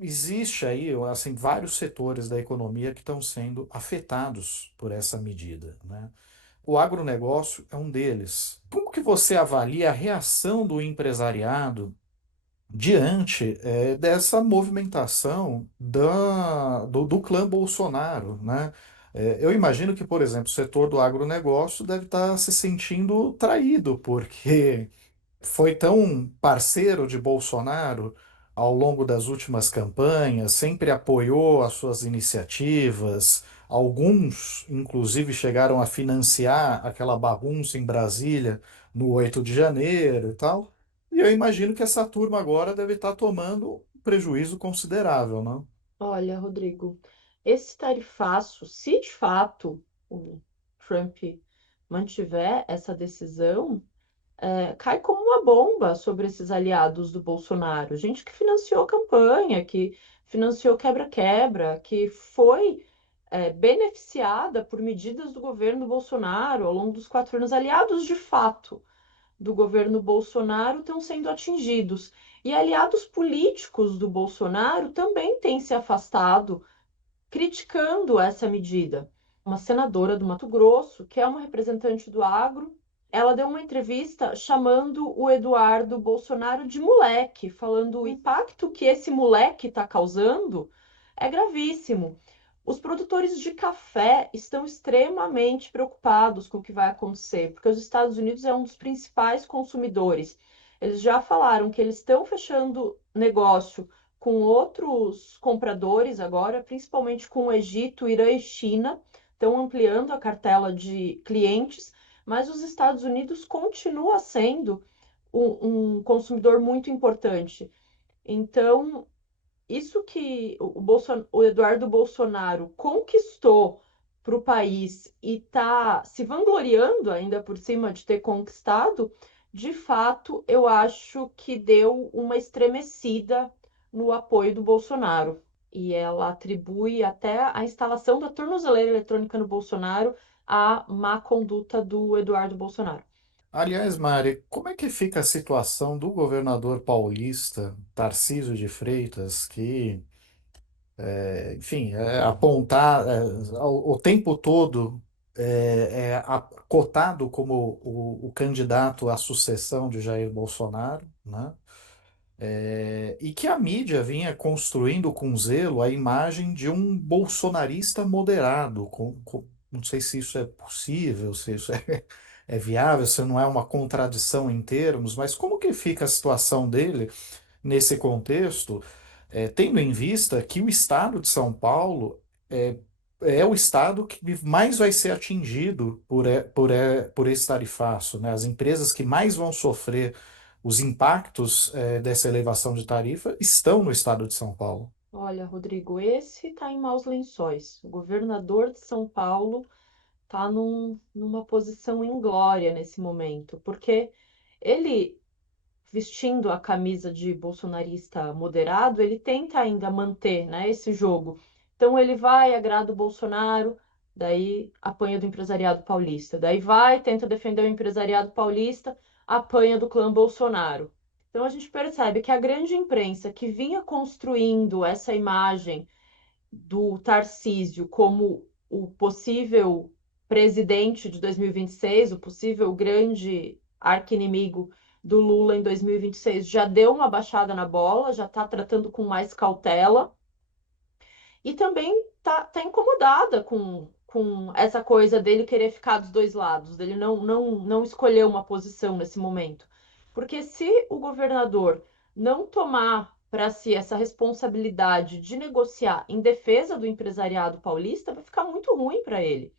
existe aí, assim, vários setores da economia que estão sendo afetados por essa medida, né? O agronegócio é um deles. Como que você avalia a reação do empresariado diante dessa movimentação do clã Bolsonaro, né? Eu imagino que, por exemplo, o setor do agronegócio deve estar se sentindo traído, porque foi tão parceiro de Bolsonaro ao longo das últimas campanhas, sempre apoiou as suas iniciativas. Alguns, inclusive, chegaram a financiar aquela bagunça em Brasília no 8 de janeiro e tal. E eu imagino que essa turma agora deve estar tomando um prejuízo considerável, não? Olha, Rodrigo, esse tarifaço, se de fato o Trump mantiver essa decisão, cai como uma bomba sobre esses aliados do Bolsonaro. Gente que financiou campanha, que financiou quebra-quebra, que foi, beneficiada por medidas do governo Bolsonaro ao longo dos 4 anos. Aliados de fato do governo Bolsonaro estão sendo atingidos. E aliados políticos do Bolsonaro também têm se afastado criticando essa medida. Uma senadora do Mato Grosso, que é uma representante do agro, ela deu uma entrevista chamando o Eduardo Bolsonaro de moleque, falando o impacto que esse moleque está causando é gravíssimo. Os produtores de café estão extremamente preocupados com o que vai acontecer, porque os Estados Unidos é um dos principais consumidores. Eles já falaram que eles estão fechando negócio com outros compradores agora, principalmente com o Egito, Irã e China, estão ampliando a cartela de clientes, mas os Estados Unidos continua sendo um consumidor muito importante. Então, isso que o Eduardo Bolsonaro conquistou para o país e está se vangloriando ainda por cima de ter conquistado, de fato, eu acho que deu uma estremecida no apoio do Bolsonaro. E ela atribui até a instalação da tornozeleira eletrônica no Bolsonaro à má conduta do Eduardo Bolsonaro. Aliás, Mari, como é que fica a situação do governador paulista, Tarcísio de Freitas, que enfim, apontar o tempo todo cotado como o candidato à sucessão de Jair Bolsonaro, né? E que a mídia vinha construindo com zelo a imagem de um bolsonarista moderado. Não sei se isso é possível, se isso é viável, se não é uma contradição em termos, mas como que fica a situação dele nesse contexto, tendo em vista que o estado de São Paulo é, é o estado que mais vai ser atingido por esse tarifaço, né? As empresas que mais vão sofrer os impactos, dessa elevação de tarifa estão no estado de São Paulo. Olha, Rodrigo, esse está em maus lençóis. O governador de São Paulo está numa posição inglória nesse momento, porque ele, vestindo a camisa de bolsonarista moderado, ele tenta ainda manter, né, esse jogo. Então ele vai, agrada o Bolsonaro, daí apanha do empresariado paulista. Daí vai, tenta defender o empresariado paulista, apanha do clã Bolsonaro. Então a gente percebe que a grande imprensa que vinha construindo essa imagem do Tarcísio como o possível presidente de 2026, o possível grande arqui-inimigo do Lula em 2026, já deu uma baixada na bola, já está tratando com mais cautela e também tá incomodada com essa coisa dele querer ficar dos dois lados, dele não escolher uma posição nesse momento. Porque se o governador não tomar para si essa responsabilidade de negociar em defesa do empresariado paulista, vai ficar muito ruim para ele.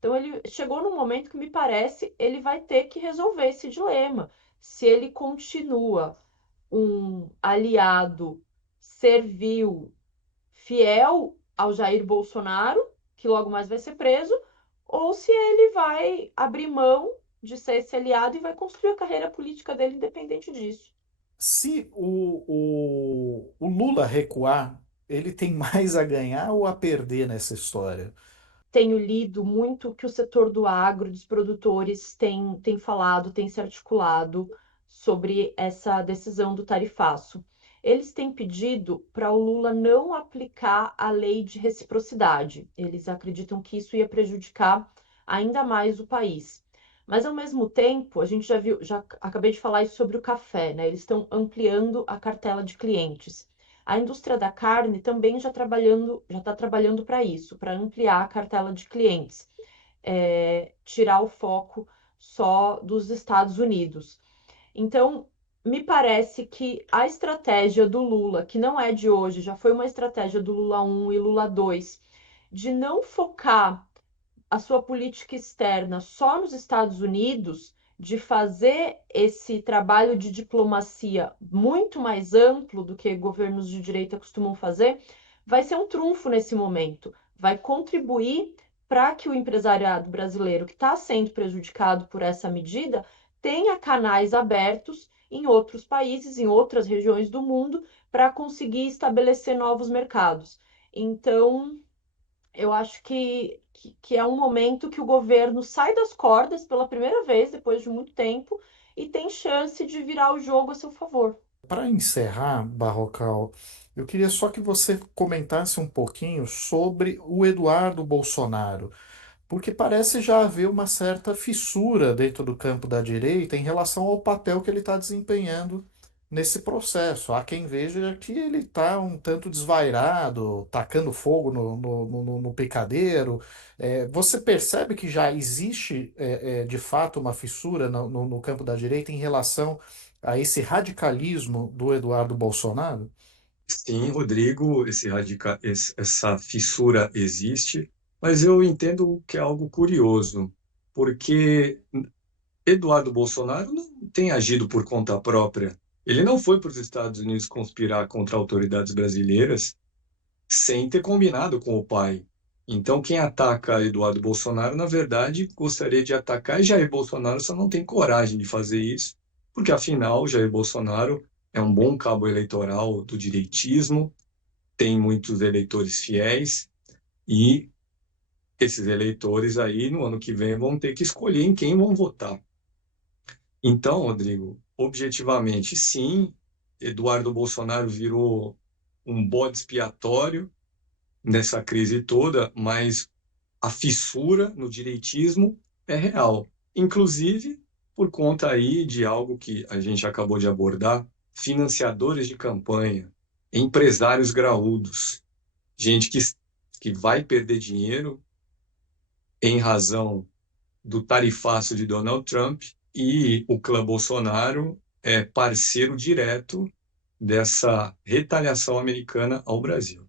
Então ele chegou num momento que me parece ele vai ter que resolver esse dilema. Se ele continua um aliado servil fiel ao Jair Bolsonaro, que logo mais vai ser preso, ou se ele vai abrir mão de ser esse aliado e vai construir a carreira política dele independente disso. Se o Lula recuar, ele tem mais a ganhar ou a perder nessa história? Tenho lido muito que o setor do agro, dos produtores, tem falado, tem se articulado sobre essa decisão do tarifaço. eles têm pedido para o Lula não aplicar a lei de reciprocidade. Eles acreditam que isso ia prejudicar ainda mais o país. Mas, ao mesmo tempo, a gente já viu, já acabei de falar isso sobre o café, né? Eles estão ampliando a cartela de clientes. A indústria da carne também já está trabalhando para isso, para ampliar a cartela de clientes, tirar o foco só dos Estados Unidos. Então, me parece que a estratégia do Lula, que não é de hoje, já foi uma estratégia do Lula 1 e Lula 2, de não focar a sua política externa só nos Estados Unidos, de fazer esse trabalho de diplomacia muito mais amplo do que governos de direita costumam fazer, vai ser um trunfo nesse momento. Vai contribuir para que o empresariado brasileiro, que está sendo prejudicado por essa medida, tenha canais abertos em outros países, em outras regiões do mundo, para conseguir estabelecer novos mercados. Então, eu acho que é um momento que o governo sai das cordas pela primeira vez, depois de muito tempo, e tem chance de virar o jogo a seu favor. Para encerrar, Barrocal, eu queria só que você comentasse um pouquinho sobre o Eduardo Bolsonaro. Porque parece já haver uma certa fissura dentro do campo da direita em relação ao papel que ele está desempenhando nesse processo. Há quem veja que ele está um tanto desvairado, tacando fogo no picadeiro. Você percebe que já existe, de fato, uma fissura no campo da direita em relação a esse radicalismo do Eduardo Bolsonaro? Sim, Rodrigo, essa fissura existe, mas eu entendo que é algo curioso, porque Eduardo Bolsonaro não tem agido por conta própria. Ele não foi para os Estados Unidos conspirar contra autoridades brasileiras sem ter combinado com o pai. Então, quem ataca Eduardo Bolsonaro, na verdade, gostaria de atacar e Jair Bolsonaro só não tem coragem de fazer isso, porque afinal, Jair Bolsonaro é um bom cabo eleitoral do direitismo, tem muitos eleitores fiéis e esses eleitores aí no ano que vem vão ter que escolher em quem vão votar. Então, Rodrigo, objetivamente, sim, Eduardo Bolsonaro virou um bode expiatório nessa crise toda, mas a fissura no direitismo é real. Inclusive por conta aí de algo que a gente acabou de abordar, financiadores de campanha, empresários graúdos, gente que vai perder dinheiro em razão do tarifaço de Donald Trump e o clã Bolsonaro é parceiro direto dessa retaliação americana ao Brasil.